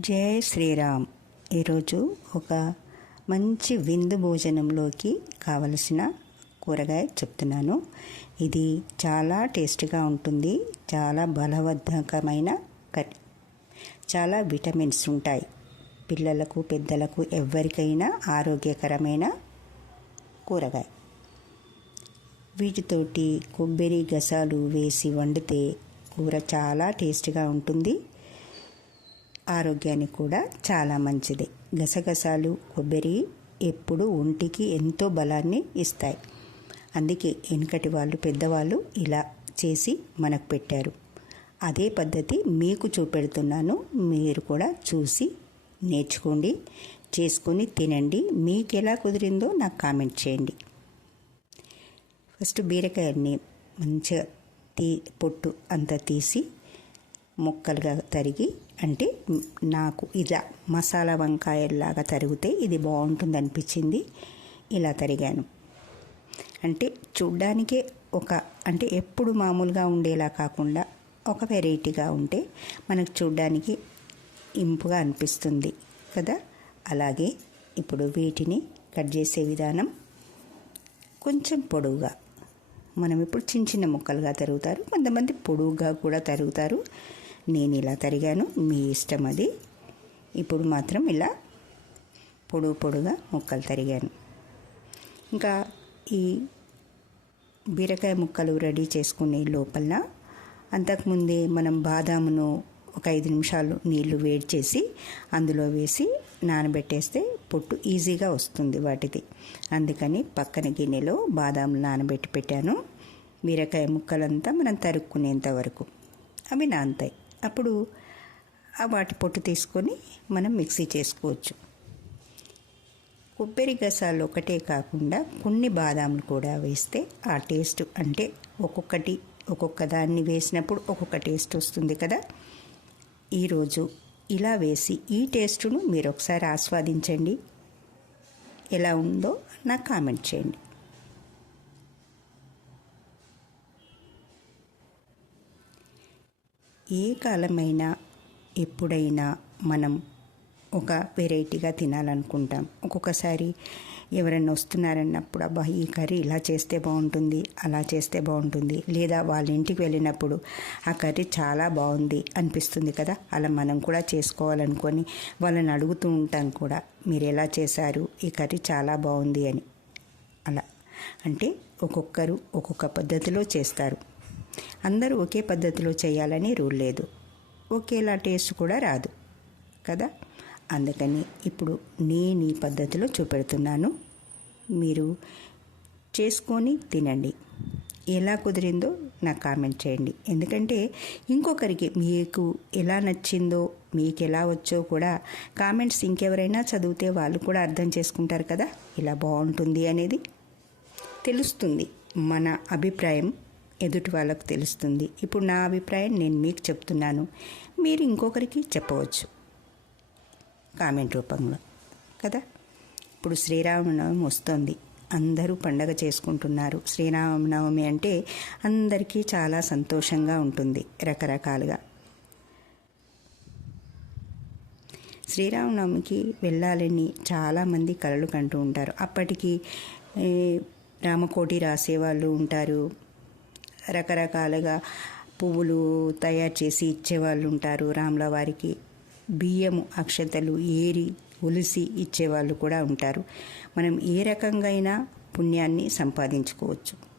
జై శ్రీరామ్. ఈరోజు ఒక మంచి విందు భోజనంలోకి కావలసిన కూరగాయ చెప్తున్నాను. ఇది చాలా టేస్ట్గా ఉంటుంది చాలా బలవర్ధకమైన కర్రీ. చాలా విటమిన్స్ ఉంటాయి. పిల్లలకు పెద్దలకు ఎవరికైనా ఆరోగ్యకరమైన కూరగాయ. వీటితోటి కొబ్బరి గసాలు వేసి వండితే కూర చాలా టేస్ట్గా ఉంటుంది. ఆరోగ్యానికి కూడా చాలా మంచిది. గసగసాలు కొబ్బరి ఎప్పుడు ఒంటికి ఎంతో బలాన్ని ఇస్తాయి. అందుకే వెనుకటి వాళ్ళు పెద్దవాళ్ళు ఇలా చేసి మనకు పెట్టారు. అదే పద్ధతి మీకు చూపెడుతున్నాను. మీరు కూడా చూసి నేర్చుకోండి చేసుకొని తినండి. మీకు ఎలా కుదిరిందో నాకు కామెంట్ చేయండి. ఫస్ట్ బీరకాయని మంచిగా తీ పొట్టు అంతా తీసి ముక్కలుగా తరిగి అంటే నాకు ఇలా మసాలా వంకాయలాగా తరిగితే ఇది బాగుంటుంది అనిపించింది ఇలా తరిగాను. అంటే చూడ్డానికే ఒక అంటే ఎప్పుడు మామూలుగా ఉండేలా కాకుండా ఒక వెరైటీగా ఉంటే మనకు చూడ్డానికి ఇంపుగా అనిపిస్తుంది కదా. అలాగే ఇప్పుడు వీటిని కట్ చేసే విధానం కొంచెం పొడవుగా. మనం ఇప్పుడు చిన్న చిన్న ముక్కలుగా తరుగుతారు. కొంతమంది పొడువుగా కూడా తరుగుతారు. నేను ఇలా తరిగాను మీ ఇష్టం అది. ఇప్పుడు మాత్రం ఇలా పొడుగు పొడుగా ముక్కలు తరిగాను. ఇంకా ఈ బీరకాయ ముక్కలు రెడీ చేసుకునే లోపల అంతకుముందే మనం బాదామును ఒక ఐదు నిమిషాలు నీళ్ళు వేడి చేసి అందులో వేసి నానబెట్టేస్తే పొట్టు ఈజీగా వస్తుంది వాటిది అందుకని పక్కన గిన్నెలో బాదాం నానబెట్టి పెట్టాను. బీరకాయ ముక్కలంతా మనం తరుక్కునేంత వరకు. అవి నానతాయి. అప్పుడు వాటి పొట్టు తీసుకొని మనం మిక్సీ చేసుకోవచ్చు. కొబ్బరి గసాలు ఒకటే కాకుండా కొన్ని బాదాములు కూడా వేస్తే ఆ టేస్ట్ అంటే ఒక్కొక్కటి ఒక్కొక్క దాన్ని వేసినప్పుడు ఒక్కొక్క టేస్ట్ వస్తుంది కదా. ఈరోజు ఇలా వేసి ఈ టేస్టును మీరు ఒకసారి ఆస్వాదించండి. ఎలా ఉందో నాకు కామెంట్ చేయండి. ఏ కాలమైనా ఎప్పుడైనా మనం ఒక వెరైటీగా తినాలనుకుంటాం. ఒక్కొక్కసారి ఎవరైనా వస్తున్నారన్నప్పుడు అబ్బా ఈ కర్రీ ఇలా చేస్తే బాగుంటుంది అలా చేస్తే బాగుంటుంది లేదా వాళ్ళ ఇంటికి వెళ్ళినప్పుడు ఆ కర్రీ చాలా బాగుంది అనిపిస్తుంది కదా. అలా మనం కూడా చేసుకోవాలనుకొని వాళ్ళని అడుగుతూ ఉంటాం కూడా మీరు ఎలా చేశారు? ఈ కర్రీ చాలా బాగుంది అని. అలా. అంటే ఒక్కొక్కరు ఒక్కొక్క పద్ధతిలో చేస్తారు. అందరూ ఒకే పద్ధతిలో చేయాలని రూల్ లేదు. ఒకేలా టేస్ట్ కూడా రాదు. కదా? అందుకని ఇప్పుడు నేను ఈ పద్ధతిలో చూపెడుతున్నాను. మీరు చేసుకొని తినండి. ఎలా కుదిరిందో నాకు కామెంట్ చేయండి. ఎందుకంటే ఇంకొకరికి మీకు ఎలా నచ్చిందో మీకు ఎలా వచ్చో కూడా కామెంట్స్ ఇంకెవరైనా చదివితే వాళ్ళు కూడా అర్థం చేసుకుంటారు కదా? ఇలా బాగుంటుంది అనేది తెలుస్తుంది మన అభిప్రాయం. ఎదుటి వాళ్ళకు తెలుస్తుంది. ఇప్పుడు నా అభిప్రాయం నేను మీకు చెప్తున్నాను. మీరు ఇంకొకరికి చెప్పవచ్చు. కామెంట్ రూపంలో. కదా? ఇప్పుడు శ్రీరామనవమి వస్తుంది. అందరూ పండగ చేసుకుంటున్నారు. శ్రీరామనవమి అంటే అందరికీ చాలా సంతోషంగా ఉంటుంది రకరకాలుగా. శ్రీరామనవమికి వెళ్ళాలని చాలామంది కలలు కంటూ ఉంటారు. అప్పటికి రామకోటి రాసేవాళ్ళు ఉంటారు. రకరకాలుగా పువ్వులు తయారు చేసి ఇచ్చేవాళ్ళు ఉంటారు రాముల వారికి బియ్యము అక్షతలు ఏరి ఒలిసి ఇచ్చేవాళ్ళు కూడా ఉంటారు. మనం ఏ రకంగా అయినా పుణ్యాన్ని సంపాదించుకోవచ్చు.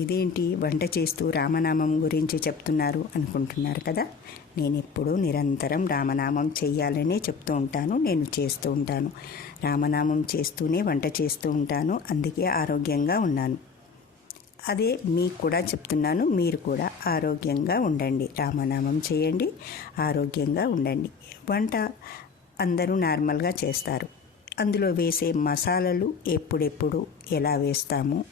ఇదేంటి వంట చేస్తూ రామనామం గురించి చెప్తున్నారు అనుకుంటున్నారు కదా? నేను ఎప్పుడూ నిరంతరం రామనామం చెయ్యాలనే చెప్తూ ఉంటాను నేను చేస్తూ ఉంటాను. రామనామం చేస్తూనే వంట చేస్తూ ఉంటాను అందుకే ఆరోగ్యంగా ఉన్నాను. అదే మీకు కూడా చెప్తున్నాను మీరు కూడా ఆరోగ్యంగా ఉండండి. రామనామం చేయండి ఆరోగ్యంగా ఉండండి. వంట అందరూ నార్మల్గా చేస్తారు. అందులో వేసే మసాలాలు ఎప్పుడెప్పుడు ఎలా వేస్తాము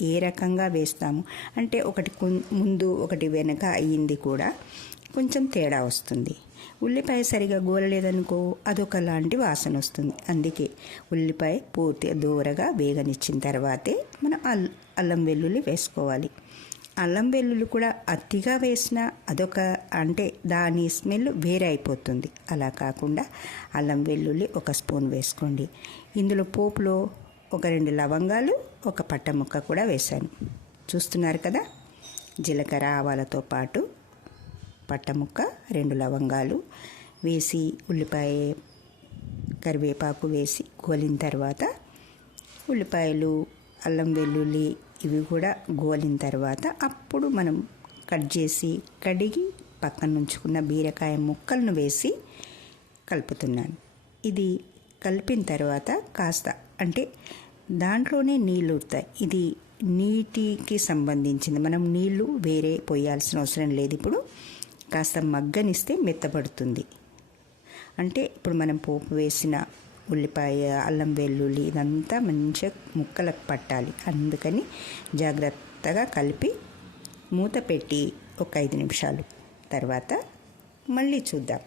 ఏ రకంగా వేస్తాము? అంటే ఒకటి ముందు ఒకటి వెనక అయ్యింది కూడా కొంచెం తేడా వస్తుంది. ఉల్లిపాయ సరిగా గోలలేదనుకో అదొకలాంటి వాసన వస్తుంది. అందుకే ఉల్లిపాయ పూర్తిగా దూరగా వేగనిచ్చిన తర్వాతే మనం అల్ అల్లం వెల్లుల్లి వేసుకోవాలి. అల్లం వెల్లుల్లి కూడా అతిగా వేసినా అదొక అంటే దాని స్మెల్ వేరే అయిపోతుంది అలా కాకుండా అల్లం వెల్లుల్లి ఒక స్పూన్ వేసుకోండి. ఇందులో పోపులో ఒక రెండు లవంగాలు ఒక పట్ట ముక్క కూడా వేశాను. చూస్తున్నారు కదా? జీలకర్ర ఆవాలతో పాటు పట్ట ముక్క రెండు లవంగాలు వేసి ఉల్లిపాయ కరివేపాకు వేసి గోలిన తర్వాత ఉల్లిపాయలు అల్లం వెల్లుల్లి ఇవి కూడా గోలిన తర్వాత అప్పుడు మనం కట్ చేసి కడిగి పక్కన ఉంచుకున్న బీరకాయ ముక్కలను వేసి కలుపుతున్నాను. ఇది కలిపిన తర్వాత కాస్త అంటే దాంట్లోనే నీళ్ళు ఉడతాయి ఇది నీటికి సంబంధించింది. మనం నీళ్ళు వేరే పోయాల్సిన అవసరం లేదు. ఇప్పుడు కాస్త మగ్గనిస్తే మెత్తబడుతుంది. అంటే ఇప్పుడు మనం పోపు వేసిన ఉల్లిపాయ అల్లం వెల్లుల్లి ఇదంతా మంచిగా ముక్కలకు పట్టాలి. అందుకని జాగ్రత్తగా కలిపి మూత పెట్టి ఒక ఐదు నిమిషాలు. తర్వాత మళ్ళీ చూద్దాం.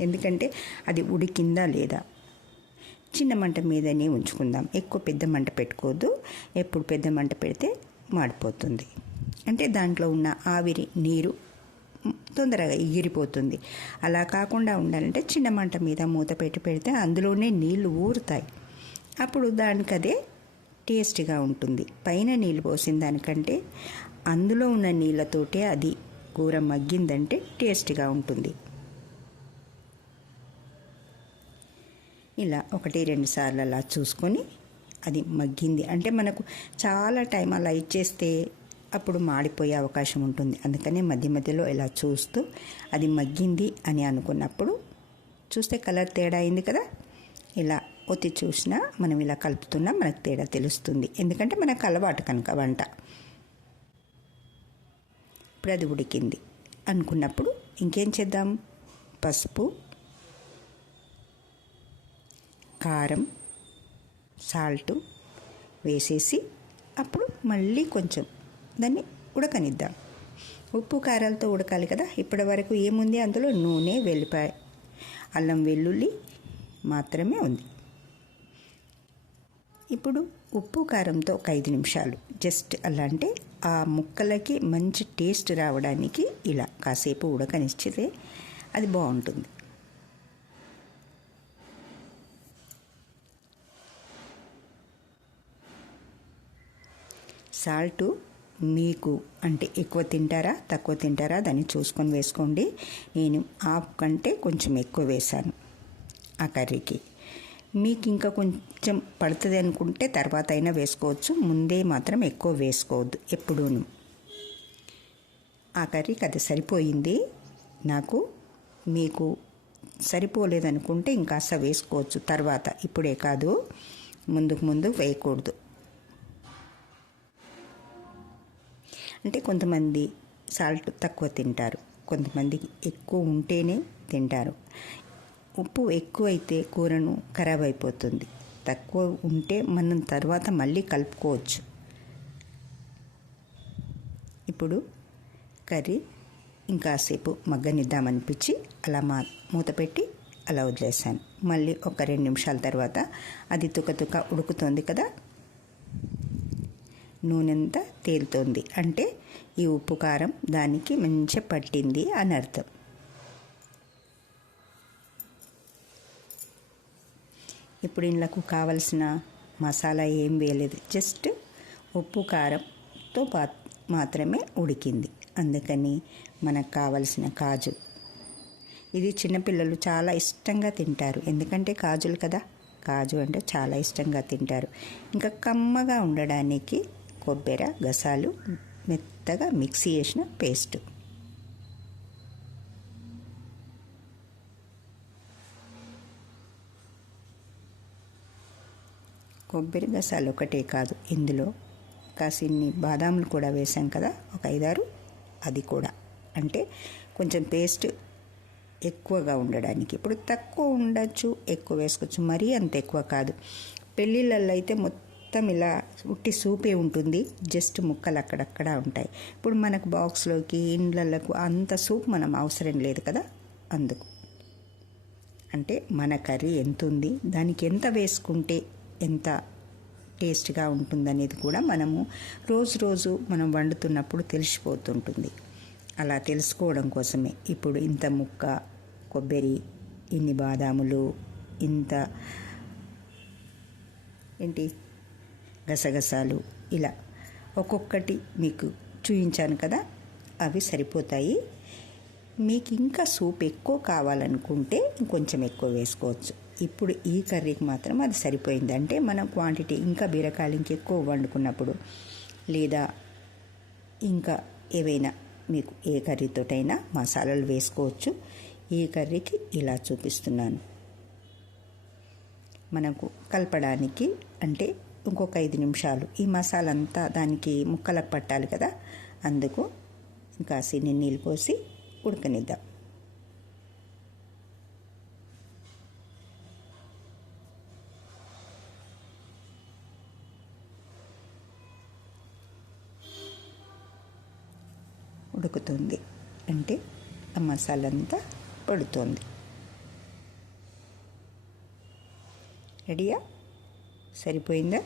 ఎందుకంటే అది ఉడికిందా లేదా? చిన్న మంట మీదనే ఉంచుకుందాం. ఎక్కువ పెద్ద మంట పెట్టుకోవద్దు. ఎప్పుడు పెద్ద మంట పెడితే మాడిపోతుంది. అంటే దాంట్లో ఉన్న ఆవిరి నీరు తొందరగా ఎగిరిపోతుంది అలా కాకుండా ఉండాలంటే చిన్న మంట మీద మూత పెట్టి పెడితే అందులోనే నీళ్ళు ఊరుతాయి. అప్పుడు దానికి అదే టేస్ట్గా ఉంటుంది. పైన నీళ్ళు పోసిన దానికంటే అందులో ఉన్న నీళ్ళతోటే అది కూర మగ్గిందంటే టేస్ట్గా ఉంటుంది. ఇలా ఒకటి రెండు సార్లు అలా చూసుకొని అది మగ్గింది. అంటే మనకు చాలా టైం అలా ఇచ్చేస్తే అప్పుడు మాడిపోయే అవకాశం ఉంటుంది. అందుకనే మధ్య మధ్యలో ఇలా చూస్తూ అది మగ్గింది అని అనుకున్నప్పుడు చూస్తే కలర్ తేడా అయింది కదా? ఇలా ఒత్తి చూసినా మనం ఇలా కలుపుతున్నా మనకు తేడా తెలుస్తుంది. ఎందుకంటే మనకు అలవాటు కనుక వంట. ఇప్పుడు అది ఉడికింది. అనుకున్నప్పుడు ఇంకేం చేద్దాం? పసుపు కారం సాల్టు వేసేసి అప్పుడు మళ్ళీ కొంచెం దాన్ని ఉడకనిద్దాం. ఉప్పు కారాలతో ఉడకాలి కదా ఇప్పటి వరకు ఏముంది అందులో? నూనె వెల్లిపాయ అల్లం వెల్లుల్లి మాత్రమే ఉంది. ఇప్పుడు ఉప్పు కారంతో ఒక ఐదు నిమిషాలు జస్ట్ అలా అంటే ఆ ముక్కలకి మంచి టేస్ట్ రావడానికి ఇలా కాసేపు ఉడకనిచ్చితే అది బాగుంటుంది. సాల్టు మీకు అంటే ఎక్కువ తింటారా తక్కువ తింటారా దాన్ని చూసుకొని వేసుకోండి. నేను హాఫ్ కంటే కొంచెం ఎక్కువ వేశాను ఆ కర్రీకి. మీకు ఇంకా కొంచెం పడుతుంది అనుకుంటే తర్వాత అయినా వేసుకోవచ్చు. ముందే మాత్రం ఎక్కువ వేసుకోవద్దు ఎప్పుడూను. ఆ కర్రీకి అది సరిపోయింది. నాకు మీకు సరిపోలేదనుకుంటే ఇంకాస్త వేసుకోవచ్చు. తర్వాత ఇప్పుడే కాదు ముందుకు ముందు వేయకూడదు. అంటే కొంతమంది సాల్ట్ తక్కువ తింటారు. కొంతమంది ఎక్కువ ఉంటేనే తింటారు. ఉప్పు ఎక్కువైతే కూరను ఖరాబ్ అయిపోతుంది. తక్కువ ఉంటే మనం తర్వాత మళ్ళీ కలుపుకోవచ్చు. ఇప్పుడు కర్రీ ఇంకాసేపు మగ్గనిద్దామనిపించి అలా మా మూత పెట్టి అలా వదిలేసాను మళ్ళీ ఒక రెండు నిమిషాల తర్వాత అది తుక తుక ఉడుకుతుంది కదా నూనె అంతా తేలుతోంది. అంటే ఈ ఉప్పు కారం దానికి మంచిగా పట్టింది అని అర్థం. ఇప్పుడు ఇండ్లకు కావలసిన మసాలా ఏం వేయలేదు. జస్ట్ ఉప్పు కారంతో పా మాత్రమే ఉడికింది. అందుకని మనకు కావలసిన కాజు. ఇది చిన్నపిల్లలు చాలా ఇష్టంగా తింటారు. ఎందుకంటే కాజులు కదా. కాజు అంటే చాలా ఇష్టంగా తింటారు. ఇంకా కమ్మగా ఉండడానికి కొబ్బరి గసాలు మెత్తగా మిక్సీ చేసిన పేస్ట్. కొబ్బరి గసాలు ఒకటే కాదు ఇందులో కాసిన్ని బాదాములు కూడా వేసాం కదా ఒక ఐదారు అది కూడా. అంటే కొంచెం పేస్ట్ ఎక్కువగా ఉండడానికి. ఇప్పుడు తక్కువ ఉండొచ్చు ఎక్కువ వేసుకోవచ్చు మరీ అంత ఎక్కువ కాదు. పెళ్ళిళ్ళల్లో అయితే మొత్తం మొత్తం ఇలా ఉట్టి సూపే ఉంటుంది. జస్ట్ ముక్కలు అక్కడక్కడ ఉంటాయి. ఇప్పుడు మనకు బాక్స్లోకి ఇండ్లకు అంత సూప్ మనం అవసరం లేదు కదా? అందుకు. అంటే మన కర్రీ ఎంత ఉంది దానికి ఎంత వేసుకుంటే ఎంత టేస్ట్గా ఉంటుందనేది కూడా మనము రోజు రోజు మనం వండుతున్నప్పుడు తెలిసిపోతుంటుంది. అలా తెలుసుకోవడం కోసమే. ఇప్పుడు ఇంత ముక్క కొబ్బరి ఇన్ని బాదాములు ఇంత ఏంటి? గసగసాలు ఇలా ఒక్కొక్కటి మీకు చూపించాను కదా అవి సరిపోతాయి. మీకు ఇంకా సూప్ ఎక్కువ కావాలనుకుంటే ఇంకొంచెం ఎక్కువ వేసుకోవచ్చు. ఇప్పుడు ఈ కర్రీకి మాత్రం అది సరిపోయింది. అంటే మనం క్వాంటిటీ ఇంకా బీరకాయలు ఇంకెక్కువ వండుకున్నప్పుడు లేదా ఇంకా ఏవైనా మీకు ఏ కర్రీతోటైనా మసాలాలు వేసుకోవచ్చు. ఈ కర్రీకి ఇలా చూపిస్తున్నాను. మనకు కలపడానికి అంటే ఇంకొక ఐదు నిమిషాలు. ఈ మసాలా అంతా దానికి ముక్కలకు పట్టాలి కదా? అందుకు ఇంకా సిన్ని నీళ్ళు పోసి ఉడకనిద్దాం. ఉడుకుతుంది. అంటే ఆ మసాలా అంతా పడుతుంది. రెడీయా? సరిపోయిందా?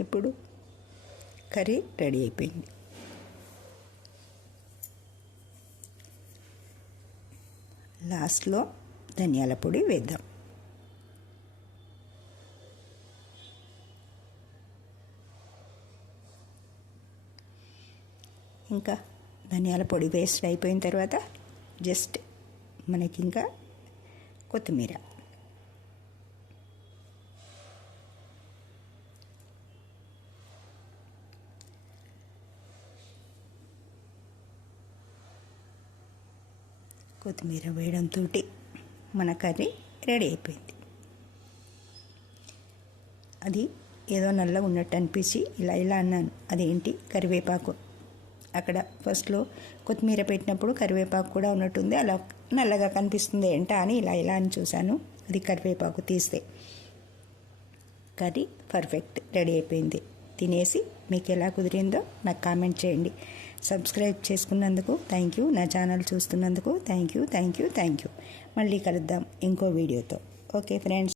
ఇప్పుడు కర్రీ రెడీ అయిపోయింది. లాస్ట్లో ధనియాల పొడి వేద్దాం. ఇంకా ధనియాల పొడి వేస్ట్ అయిపోయిన తర్వాత జస్ట్ మనకి ఇంకా కొత్తిమీర. కొత్తిమీర వేయడంతో మన కర్రీ రెడీ అయిపోయింది. అది ఏదో నల్లగా ఉన్నట్టు అనిపించి ఇలా ఇలా అన్నాను. అదేంటి? కరివేపాకు. అక్కడ ఫస్ట్లో కొత్తిమీర పెట్టినప్పుడు కరివేపాకు కూడా ఉన్నట్టుంది. అలా నల్లగా కనిపిస్తుంది ఏంట అని ఇలా ఇలా అని చూశాను. అది కరివేపాకు తీస్తే. కర్రీ పర్ఫెక్ట్ రెడీ అయిపోయింది. తినేసి మీకు ఎలా కుదిరిందో నాకు కామెంట్ చేయండి. సబ్స్క్రైబ్ చేసుకున్నందుకు థ్యాంక్ యూ నా channel చూస్తున్నందుకు thank you thank you thank you మళ్ళీ కలుద్దాం ఇంకో వీడియోతో. Okay friends